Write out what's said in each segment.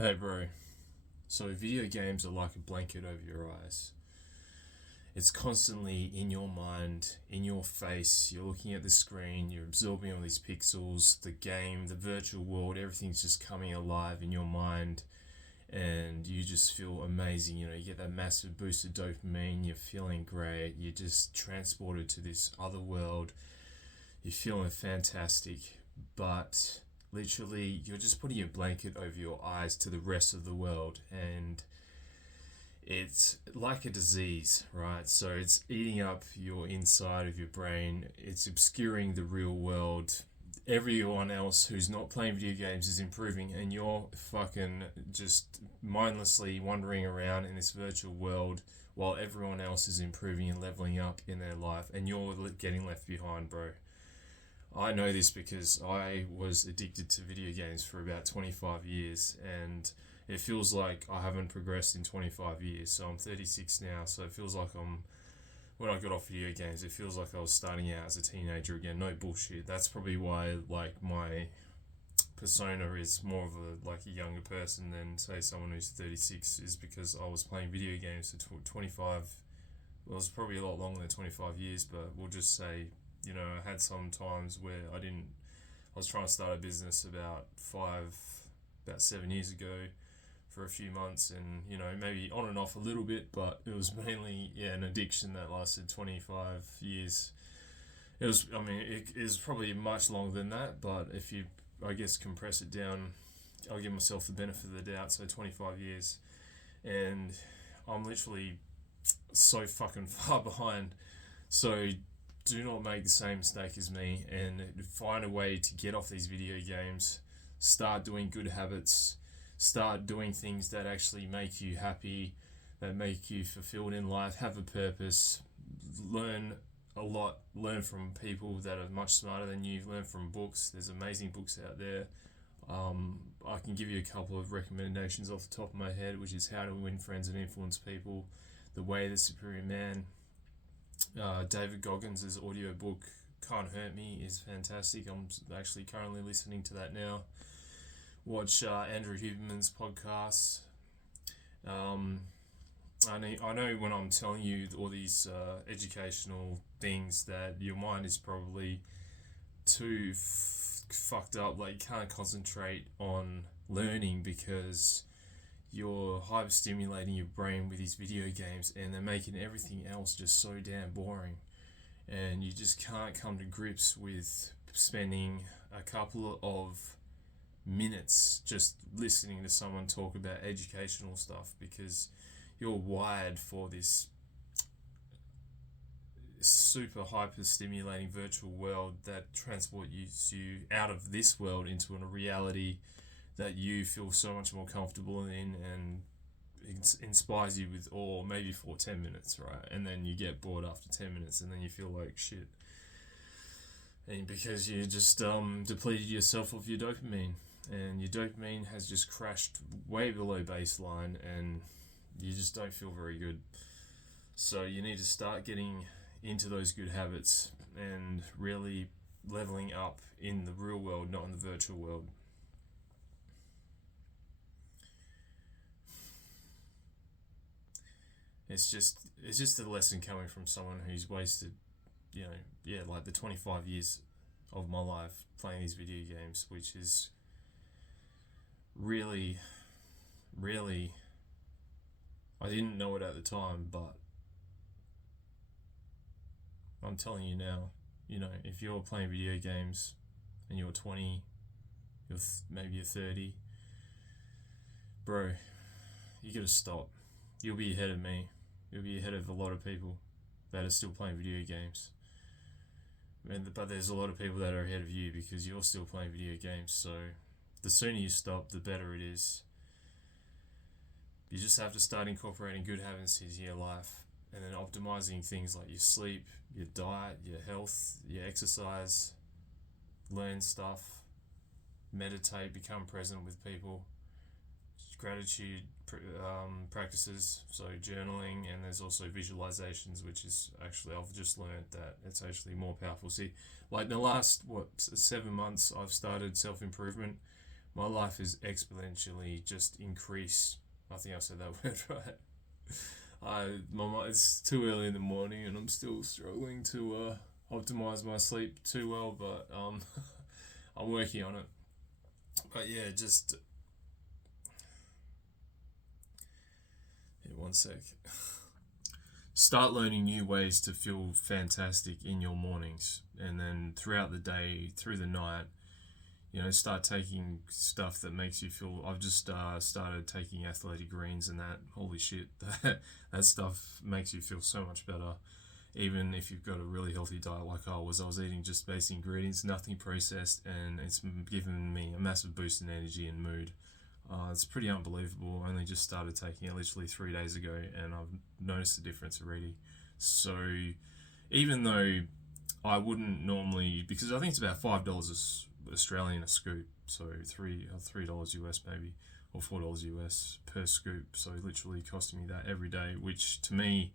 Hey, bro. So, video games are like a blanket over your eyes. It's constantly in your mind, in your face. You're looking at the screen, you're absorbing all these pixels, the game, the virtual world, everything's just coming alive in your mind, and you just feel amazing. You get that massive boost of dopamine, you're feeling great, you're just transported to this other world, you're feeling fantastic, but literally you're just putting a blanket over your eyes to the rest of the world, and it's like a disease, right? So it's eating up your inside of your brain, it's obscuring the real world. Everyone else who's not playing video games is improving, and you're fucking just mindlessly wandering around in this virtual world while everyone else is improving and leveling up in their life, and you're getting left behind, bro. I know this because I was addicted to video games for about 25 years, and it feels like I haven't progressed in 25 years. So I'm 36 now, so it feels like when I got off video games, it feels like I was starting out as a teenager again. No bullshit. That's probably why like my persona is more of a younger person than say someone who's 36, is because I was playing video games for 25. Well, it was probably a lot longer than 25 years, but we'll just say, I had some times where I was trying to start a business about 7 years ago for a few months, and maybe on and off a little bit, but it was mainly an addiction that lasted 25 years. It is probably much longer than that, but if you, I guess, compress it down, I'll give myself the benefit of the doubt. So 25 years, and I'm literally so fucking far behind. So do not make the same mistake as me, and find a way to get off these video games. Start doing good habits. Start doing things that actually make you happy, that make you fulfilled in life. Have a purpose. Learn a lot. Learn from people that are much smarter than you. Learn from books. There's amazing books out there. I can give you a couple of recommendations off the top of my head, which is How to Win Friends and Influence People, The Way of the Superior Man. David Goggins' audiobook Can't Hurt Me is fantastic. I'm actually currently listening to that now. Watch Andrew Huberman's podcasts. I know when I'm telling you all these educational things that your mind is probably too fucked up. Like, you can't concentrate on learning because you're hyper stimulating your brain with these video games, and they're making everything else just so damn boring, and you just can't come to grips with spending a couple of minutes just listening to someone talk about educational stuff, because you're wired for this super hyper stimulating virtual world that transports you out of this world into a reality that you feel so much more comfortable in, and inspires you with awe, maybe for 10 minutes, right? And then you get bored after 10 minutes, and then you feel like shit. And because you just depleted yourself of your dopamine, and your dopamine has just crashed way below baseline, and you just don't feel very good. So you need to start getting into those good habits and really leveling up in the real world, not in the virtual world. It's just a lesson coming from someone who's wasted, like the 25 years of my life playing these video games, which is really, really, I didn't know it at the time, but I'm telling you now, if you're playing video games and you're 20, maybe you're 30, bro, you gotta stop. You'll be ahead of me. You'll be ahead of a lot of people that are still playing video games. But there's a lot of people that are ahead of you because you're still playing video games. So the sooner you stop, the better it is. You just have to start incorporating good habits into your life, and then optimizing things like your sleep, your diet, your health, your exercise. Learn stuff, meditate, become present with people. Gratitude practices, so journaling, and there's also visualizations, which is actually, I've just learned that it's actually more powerful. See, like in the last 7 months, I've started self-improvement my life is exponentially just increased. I think I said that word right. It's too early in the morning and I'm still struggling to optimize my sleep too well, but I'm working on it. But yeah, just one sec. Start learning new ways to feel fantastic in your mornings, and then throughout the day, through the night, start taking stuff that makes you feel. I've just started taking athletic greens, and that, holy shit, that stuff makes you feel so much better. Even if you've got a really healthy diet like I was eating just basic ingredients, nothing processed, and it's given me a massive boost in energy and mood. It's pretty unbelievable. I only just started taking it literally 3 days ago, and I've noticed the difference already. So even though I wouldn't normally, because I think it's about $5 Australian a scoop, so $3 US maybe, or $4 US per scoop. So literally costing me that every day, which to me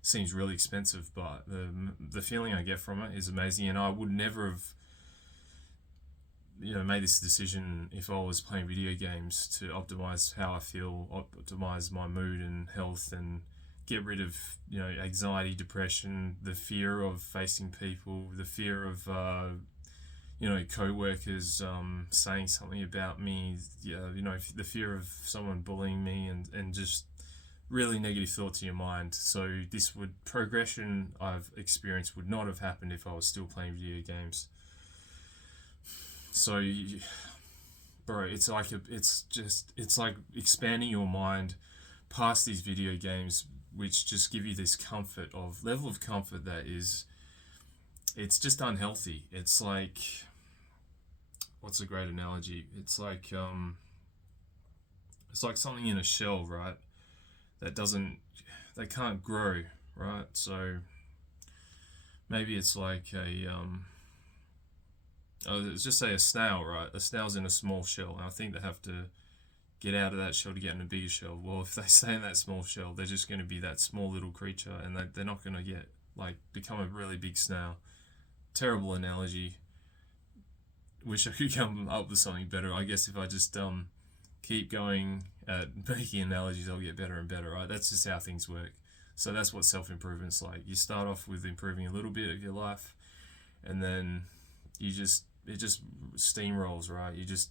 seems really expensive, but the feeling I get from it is amazing. And I would never have made this decision if I was playing video games to optimize how I feel, optimize my mood and health, and get rid of anxiety, depression, the fear of facing people, the fear of co-workers saying something about me, the fear of someone bullying me, and just really negative thoughts in your mind. So progression I've experienced would not have happened if I was still playing video games. So, bro, it's like expanding your mind past these video games, which just give you this level of comfort that it's just unhealthy. It's like, what's a great analogy? It's like something in a shell, right? That can't grow, right? So maybe it's like let's just say a snail, right? A snail's in a small shell, and I think they have to get out of that shell to get in a bigger shell. Well, if they stay in that small shell, they're just going to be that small little creature, and they're not going to become a really big snail. Terrible analogy. Wish I could come up with something better. I guess if I just keep going at making analogies, I'll get better and better, right? That's just how things work. So that's what self-improvement's like. You start off with improving a little bit of your life, and then it just steamrolls, right? You just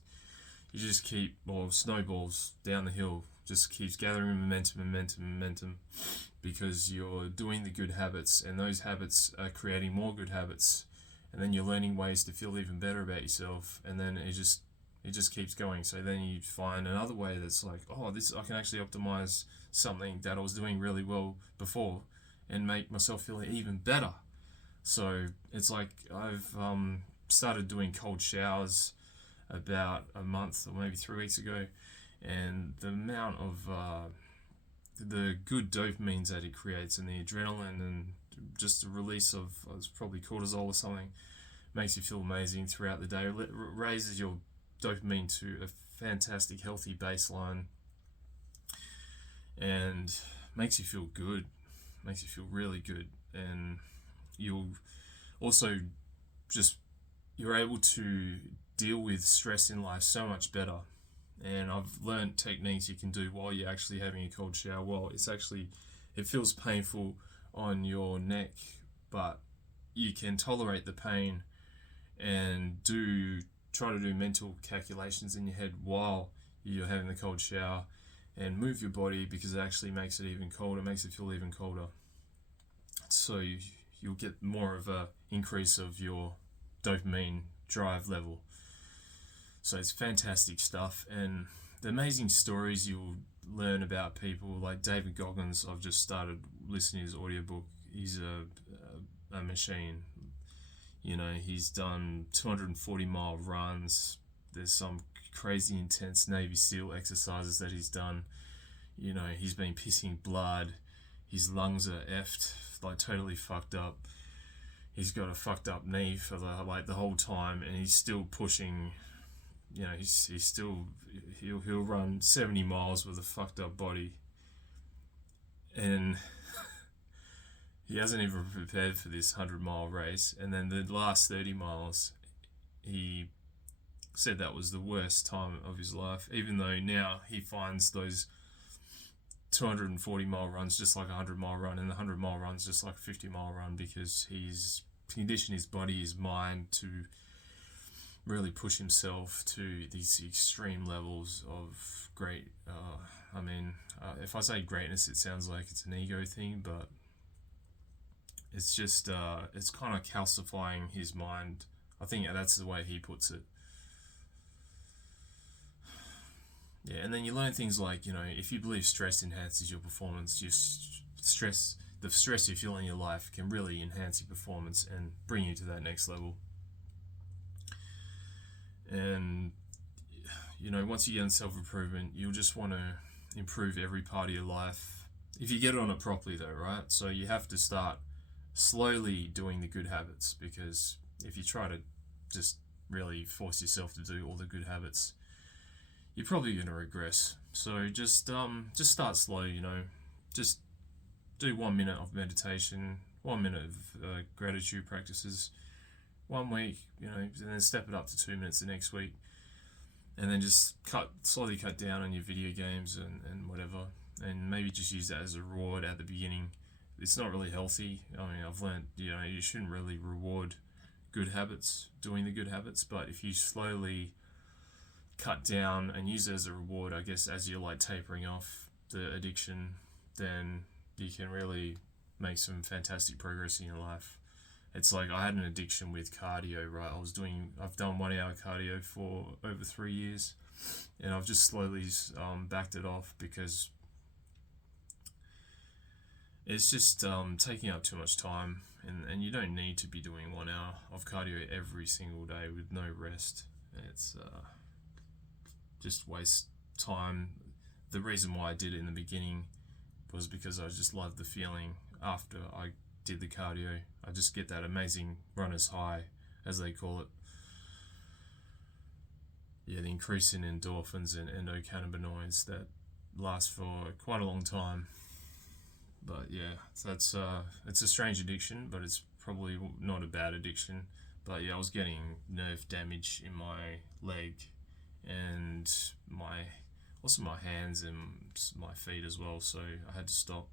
keep, or snowballs down the hill, just keeps gathering momentum, because you're doing the good habits, and those habits are creating more good habits, and then you're learning ways to feel even better about yourself, and then it just keeps going. So then you find another way that's like, I can actually optimize something that I was doing really well before and make myself feel even better. So it's like I've started doing cold showers about a month or maybe 3 weeks ago, and the amount of the good dopamines that it creates, and the adrenaline, and just the release of it's probably cortisol or something, makes you feel amazing throughout the day. Raises your dopamine to a fantastic healthy baseline, and makes you feel good, makes you feel really good. And you'll also you're able to deal with stress in life so much better. And I've learned techniques you can do while you're actually having a cold shower. Well, it feels painful on your neck, but you can tolerate the pain and try to do mental calculations in your head while you're having the cold shower, and move your body, because it actually makes it even colder, makes it feel even colder. So you'll get more of a increase of your dopamine drive level. So it's fantastic stuff, and the amazing stories you'll learn about people like David Goggins. I've just started listening to his audiobook. He's a machine. He's done 240-mile runs. There's some crazy intense Navy SEAL exercises that he's done. He's been pissing blood. His lungs are effed, totally fucked up. He's got a fucked up knee for the whole time, and he's still pushing. He'll run 70 miles with a fucked up body, and he hasn't even prepared for this 100-mile race. And then the last 30 miles, he said that was the worst time of his life, even though now he finds those 240-mile runs just like a 100-mile run, and the 100-mile run's just like a 50-mile run, because he's conditioned his body, his mind to really push himself to these extreme levels of great. If I say greatness, it sounds like it's an ego thing, but it's just it's kind of calcifying his mind. I think that's the way he puts it. Yeah, and then you learn things like, if you believe stress enhances your performance, the stress you feel in your life can really enhance your performance and bring you to that next level. And, once you get in self-improvement, you'll just want to improve every part of your life. If you get on it properly though, right? So you have to start slowly doing the good habits, because if you try to just really force yourself to do all the good habits, you're probably going to regress. So just start slow, just do 1 minute of meditation, 1 minute of gratitude practices 1 week, and then step it up to 2 minutes the next week, and then just slowly cut down on your video games and whatever, and maybe just use that as a reward at the beginning. It's not really healthy. I've learned, you shouldn't really reward good habits, doing the good habits, but if you slowly cut down and use it as a reward, I guess, as you're like tapering off the addiction, then you can really make some fantastic progress in your life. It's like I had an addiction with cardio, right? I've done 1 hour cardio for over 3 years, and I've just slowly backed it off, because it's just taking up too much time, and you don't need to be doing 1 hour of cardio every single day with no rest. It's just waste time. The reason why I did it in the beginning was because I just loved the feeling after I did the cardio. I just get that amazing runner's high, as they call it. Yeah, the increase in endorphins and endocannabinoids that last for quite a long time. But yeah, it's a strange addiction, but it's probably not a bad addiction. But yeah, I was getting nerve damage in my leg and also my hands and my feet as well, so I had to stop.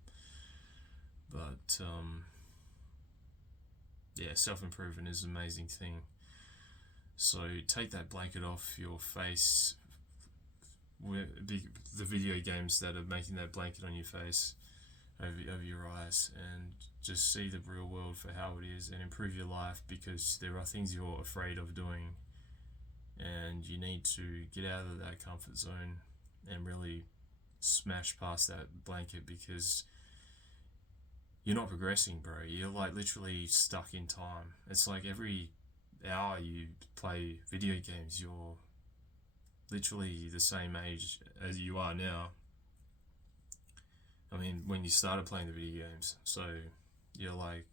But yeah, self-improvement is an amazing thing. So take that blanket off your face, the video games that are making that blanket on your face, over your eyes, and just see the real world for how it is, and improve your life, because there are things you're afraid of doing, and you need to get out of that comfort zone and really smash past that blanket, because you're not progressing, bro. You're like literally stuck in time. It's like every hour you play video games, you're literally the same age as you are now. When you started playing the video games, so you're like,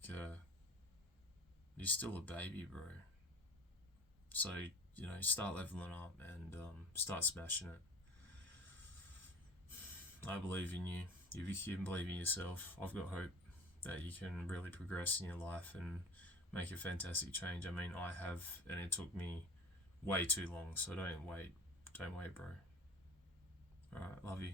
you're still a baby, bro. So, start leveling up and start smashing it. I believe in you. If you can believe in yourself, I've got hope that you can really progress in your life and make a fantastic change. I have, and it took me way too long, so don't wait, bro. Alright, love you.